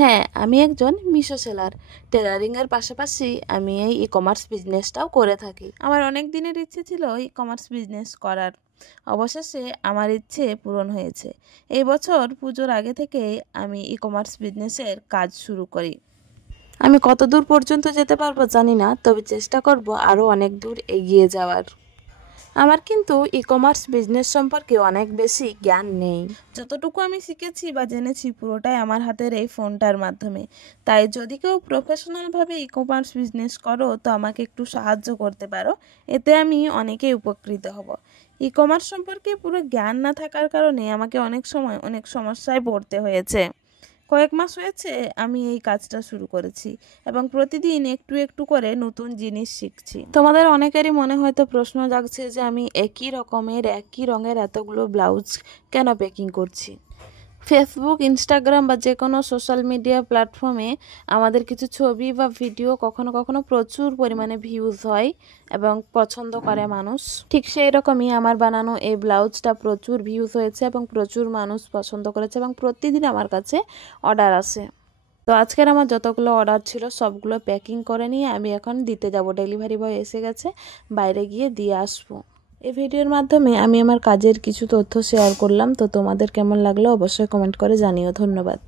হ্যাঁ, আমি একজন মিশো সেলার। টেলারিংয়ের পাশাপাশি আমি এই ই-কমার্স বিজনেসটাও করে থাকি। আমার অনেক দিনের ইচ্ছে ছিল ই-কমার্স বিজনেস করার। অবশেষে আমার ইচ্ছে পূরণ হয়েছে। এই বছর পুজোর আগে থেকেই আমি ই-কমার্স বিজনেসের কাজ শুরু করি। আমি কত দূর পর্যন্ত যেতে পারবো জানি না, তবে চেষ্টা করব আরও অনেক দূর এগিয়ে যাওয়ার। আমার কিন্তু ই-কমার্স বিজনেস সম্পর্কে অনেক বেশি জ্ঞান নেই। যতটুকু আমি শিখেছি বা জেনেছি পুরোটাই আমার হাতের এই ফোনটার মাধ্যমে। তাই যদি কেউ প্রফেশনালভাবে ই-কমার্স বিজনেস করো তো আমাকে একটু সাহায্য করতে পারো, এতে আমি অনেকেই উপকৃত হব। ই-কমার্স সম্পর্কে পুরো জ্ঞান না থাকার কারণে আমাকে অনেক সময় অনেক সমস্যায় পড়তে হয়েছে। কয়েক মাস হয়েছে আমি এই কাজটা শুরু করেছি এবং প্রতিদিন একটু একটু করে নতুন জিনিস শিখছি। তোমাদের অনেকেরই মনে হয়তো প্রশ্ন জাগছে যে আমি একই রকমের একই রঙের এতগুলো ব্লাউজ কেন প্যাকিং করছি। ফেসবুক, ইনস্টাগ্রাম বা যে কোনো সোশ্যাল মিডিয়া প্ল্যাটফর্মে আমাদের কিছু ছবি বা ভিডিও কখনো কখনো প্রচুর পরিমাণে ভিউজ হয় এবং পছন্দ করে মানুষ। ঠিক সেই রকমই আমার বানানো এই ব্লাউজটা প্রচুর ভিউজ হয়েছে এবং প্রচুর মানুষ পছন্দ করেছে এবং প্রতিদিন আমার কাছে অর্ডার আসে। তো আজকের আমার যতগুলো অর্ডার ছিল সবগুলো প্যাকিং করে নিয়ে আমি এখন দিতে যাব। ডেলিভারি বয় এসে গেছে, বাইরে গিয়ে দিয়ে আসবো। এই ভিডিওর মাধ্যমে আমি আমার কাজের কিছু তথ্য শেয়ার করলাম। তো তোমাদের কেমন লাগলো অবশ্যই কমেন্ট করে জানিও। ধন্যবাদ।